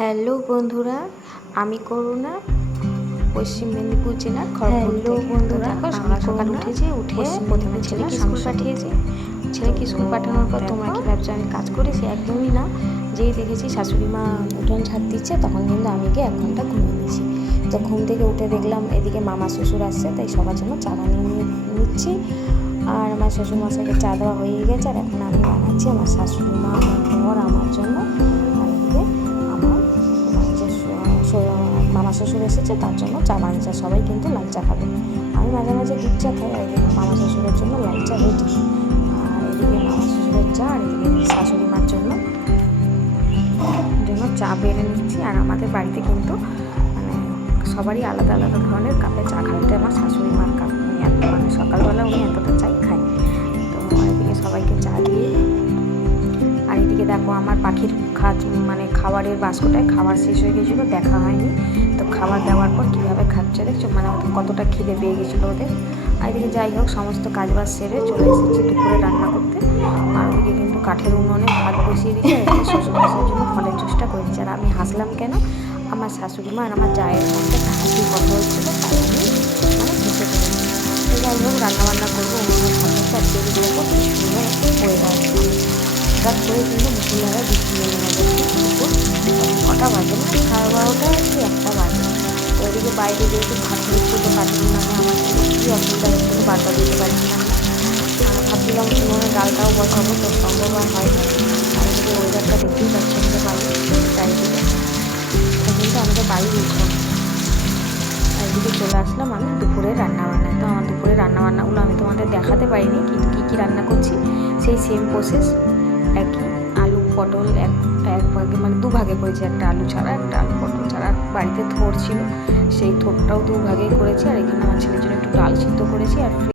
Hello বন্ধুরা, আমি করুণা, পশ্চিম মেদিনীপুর জেলার খড়গপুর থেকে। বন্ধুরা, দেখো সকাল সকাল উঠে প্রথমে ছেলেকে স্কুল পাঠিয়েছি। ছেলেকে স্কুল পাঠানোর পর তোমরা কি ভাবছো আমি কাজ করেছি? একদমই না। যেই দেখেছি শাশুড়ি মা উঠোন ঝাড় দিচ্ছে, তখন কিন্তু আমি গিয়ে 1 ঘন্টা ঘুমিয়ে নিয়েছি। তো ঘুম থেকে উঠে দেখলাম এদিকে মামা শ্বশুর আসছে, তাই সবার জন্য চা বানিয়ে নিচ্ছি। আর আমার শ্বশুরমশাইকে চা দেওয়া হয়ে গেছে, আর এখন আমি বানাচ্ছি আমার শাশুড়ি মা, আমার বর, আমার জন্য। আর এদিকে আমার মামা শ্বশুর এসেছে, তার জন্য চা বানিয়েছে। সবাই কিন্তু লাল চা খাবে। আমি মাঝে মাঝে দুধ চা খাই। আর এদিকে মামা শ্বশুরের জন্য লাল চা রেডি। আর এদিকে মামা শ্বশুরের চা, আর এদিকে শাশুড়ি মার জন্য চা বেড়ে নিচ্ছি। আর আমাদের বাড়িতে কিন্তু মানে সবারই আলাদা আলাদা ধরনের কাপে চা খায়। এটা আমার শাশুড়ি মার কাপ। মানে সকালবেলা উনি এতটা চাই খায়। তো এদিকে সবাইকে চা দিয়ে, আর এদিকে দেখো আমার পাখির খাবারের বাস্কটায় খাবার শেষ হয়ে গেছিলো, দেখা হয়নি। তো খাবার দেওয়ার পর কীভাবে খাচ্ছে দেখছো, মানে কতটা খিদে পেয়ে গেছিলো ওদের। আর এদিকে যাই হোক সমস্ত কাজবাজ সেরে চলে এসেছি দুপুরে রান্না করতে। আর ওদিকে কিন্তু কাঠের উনুনে ভাত বসিয়ে দিচ্ছে। আর এদিকে শ্বশুরমশাইয়ের জন্য ফলের জুসটা করে দিচ্ছে। আর আমি হাসলাম কেন, আমার শাশুড়ি মা আর আমার জায়ের মধ্যে একটা হাসির কথা হচ্ছিলো, তাই আমি হেসে ফেলেছি। তো যাই হোক রান্নাবান্না করবো উনুনের সাথে সাথে। আর দেরি দেখো কি সুন্দর হয়ে গেছে। হঠাৎ করে কিন্তু মুসুলধারা বৃষ্টি নেমে গেছে। কটা বাজে না, 12:30 কি 1টা বাজে। তো ওইদিকে বাইরে যেহেতু ভাত হচ্ছিল কাঠের উনানে, আমার কী অসুবিধা হচ্ছিলো বারবার দিতে পারছিলাম না। ভাবছিলাম উনুনে ডালটাও বসাবো, তো সম্ভব আর হয়নি। আর এদিকে ওয়েদারটা দেখতেই পাচ্ছি আমাদের বাড়ি চারিদিকে, কিন্তু আমাদের বাড়ি উঠলাম। আর এদিকে চলে আসলাম আমি দুপুরে রান্নাবান্নায়। তো আমার দুপুরে রান্নাবান্নাগুলো আমি তোমাদের দেখাতে পারিনি, কিন্তু কী রান্না করছি সেই সেম প্রসেস একই। আলু পটল এক ভাগে, মানে 2 ভাগে করেছি, একটা আলু ছাড়া একটা আলু পটল ছাড়া। বাড়িতে থোড় ছিল, সেই থোড়টাও 2 ভাগে করেছি। আর এখানে আমার ছেলের জন্য একটু ডাল সিদ্ধ করেছি। আর